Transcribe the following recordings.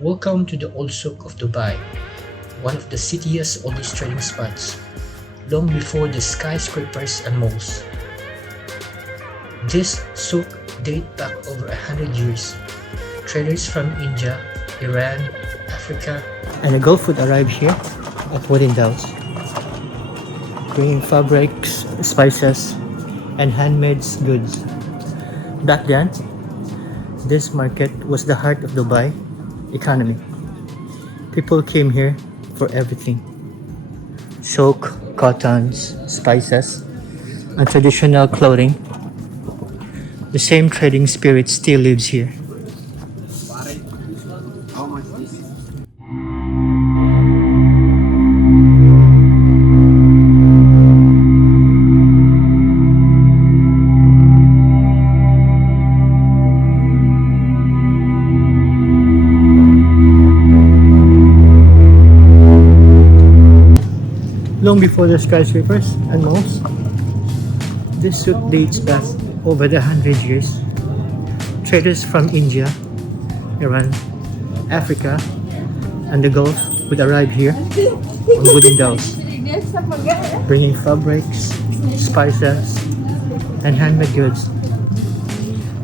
Welcome to the Old Souk of Dubai, one of the city's oldest trading spots, long before the skyscrapers and malls. This souk dates back over 100 years. Traders from India, Iran, Africa, and the Gulf would arrive here at wooden dhows, bringing fabrics, spices, and handmade goods. Back then, this market was the heart of Dubai economy. People came here for everything: silk, cottons, spices, and traditional clothing. The same trading spirit still lives here. Long before the skyscrapers and malls, this souk dates back over the 100 years. Traders from India, Iran, Africa, and the Gulf would arrive here on wooden dhows, bringing fabrics, spices, and handmade goods.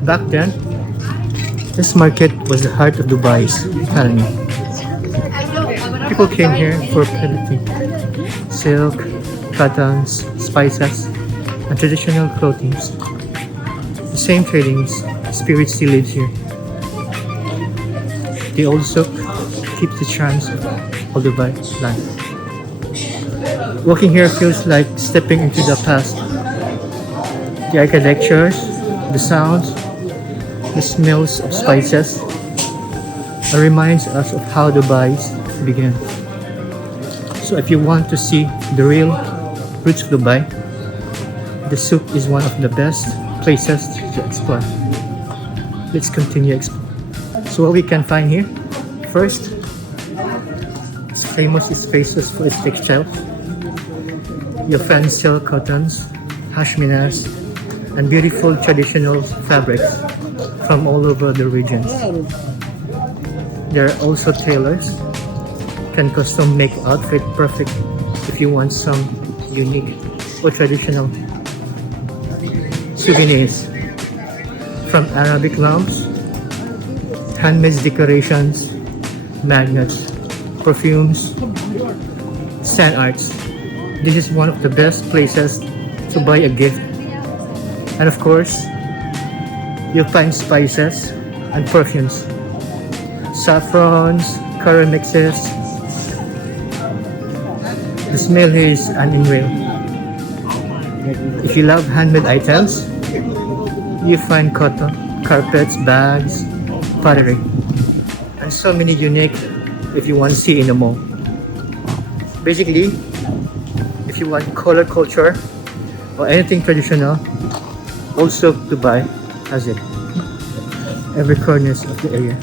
Back then, this market was the heart of Dubai's economy. People came here for everything: silk, cottons, spices, and traditional clothing. The same trading spirit still lives here. The Old Souk keeps the charms of Dubai's life. Walking here feels like stepping into the past. The architectures, the sounds, the smells of spices reminds us of how Dubai began. So if you want to see the real roots of Dubai, the souk is one of the best places to explore. Let's continue exploring. So what we can find here, first, it's famous its faces for its textiles. You'll find silk cottons, pashminas, and beautiful traditional fabrics from all over the regions. There are also tailors can custom make outfit perfect if you want some unique or traditional souvenirs, from Arabic lamps, handmade decorations, magnets, perfumes, sand arts. This is one of the best places to buy a gift. And of course, you'll find spices and perfumes, saffrons, curry mixes. The smell here is unreal. If you love handmade items, you find cotton, carpets, bags, pottery, and so many unique if you want to see in the mall. Basically, if you want color culture or anything traditional, Old Souk Dubai has it. Every corner of the area.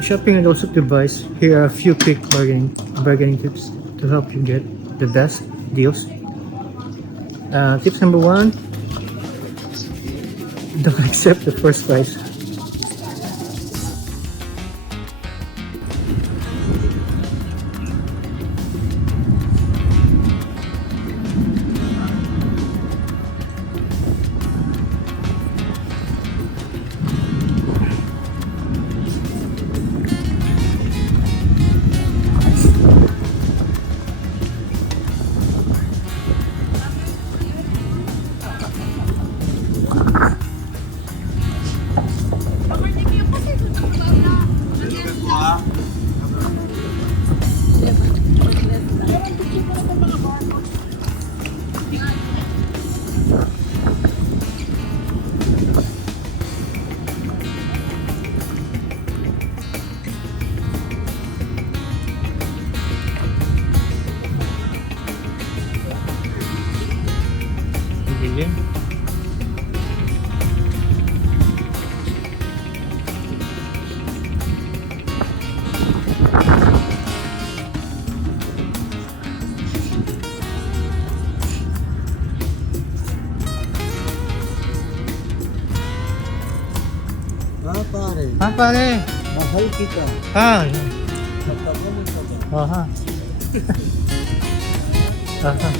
Shopping at Old Souk Dubai, here are a few quick bargaining tips to help you get the best deals. Tips number one: don't accept the first price. pare. Ah, pare. हल्की का Ah, मतलब aha. Aha.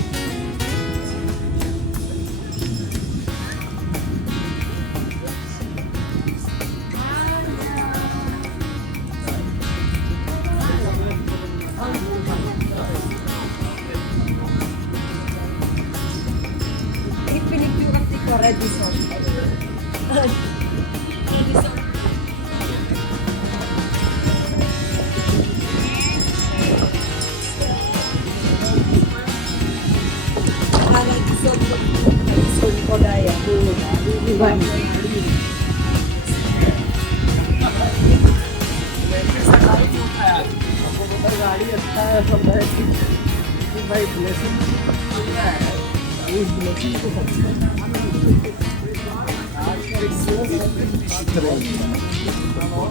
Pinicure ti ko ready sauce. Ready sauce ko daya. Iwan. गाड़ी अच्छा है सब है कि भाई ब्लेसिंग है उस ब्लेसिंग को आज का बात करेंगे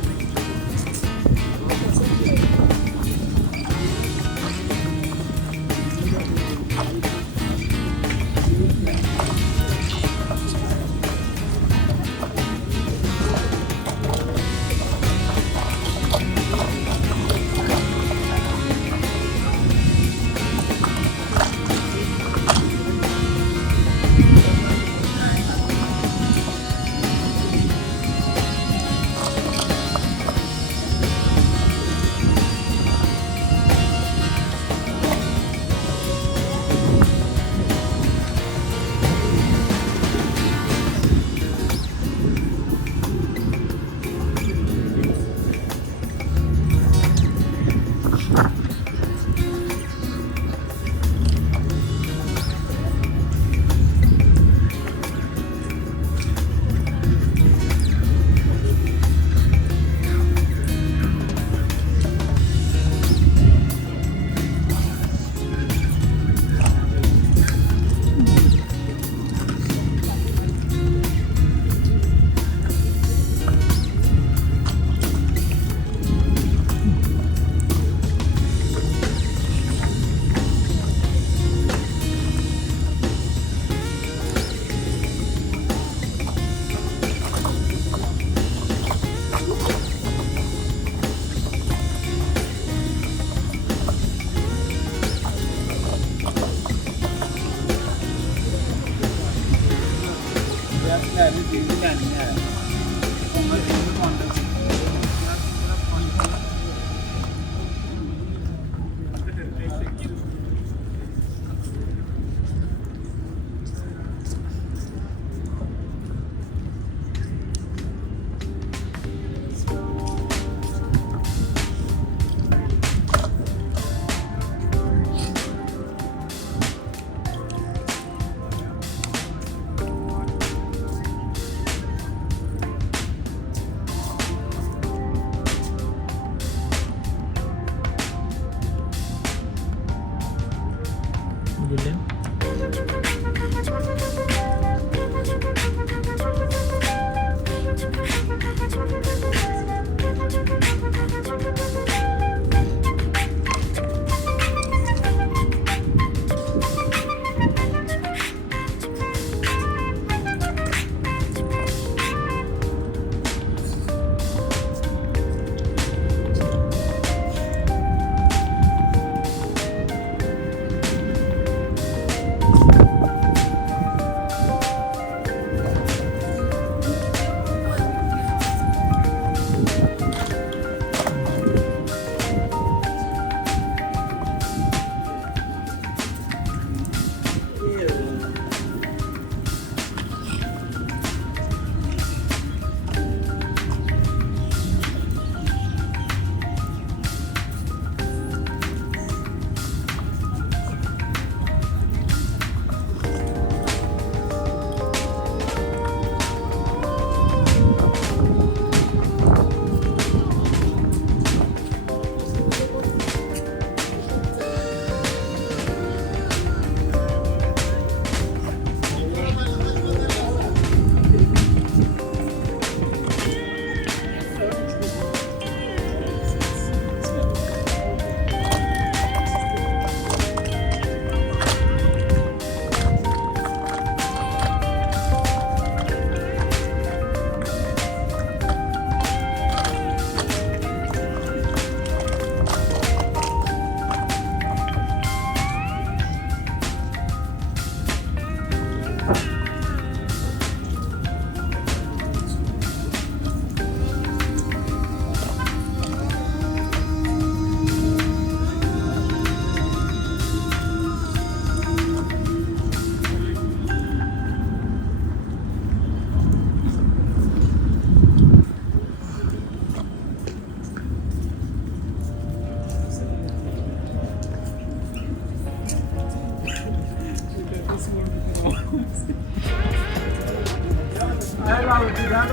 To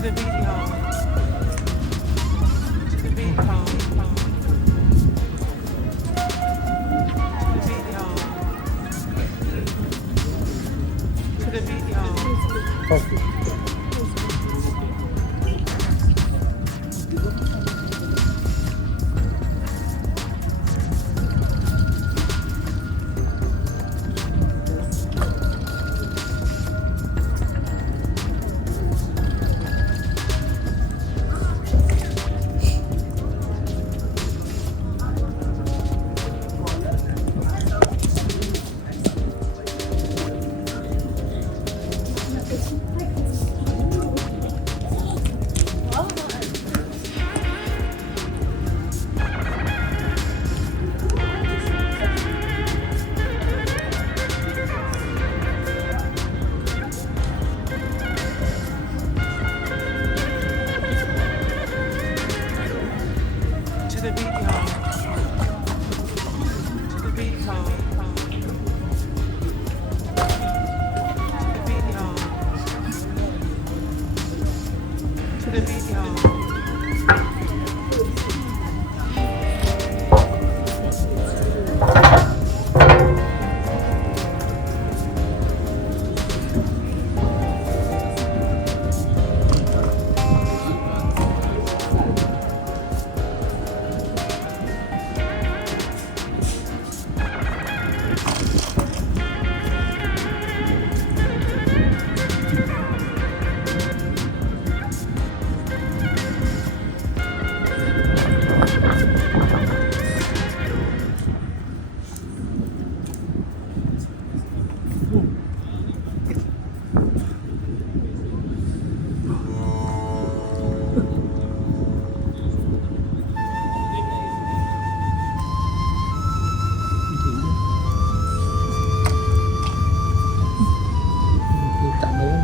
the beat, y'all. To the beat, y'all. To the beat, y'all. To the beat, y'all. To the beat, y'all. To the beat, y'all. To the beat, y'all. To the beat, y'all. Kita mo yun.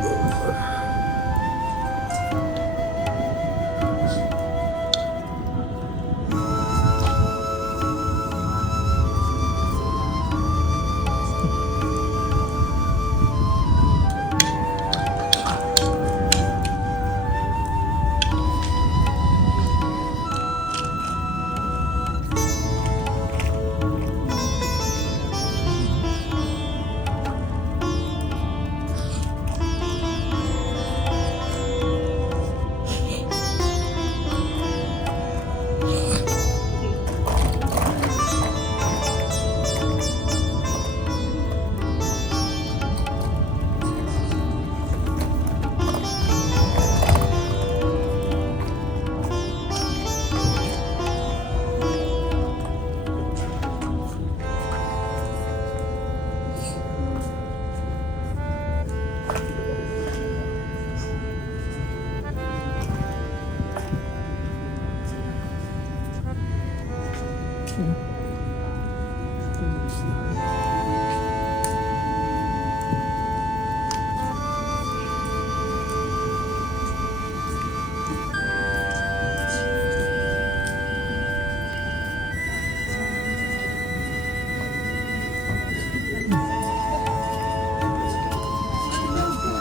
So bright.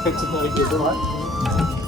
It's a very good one.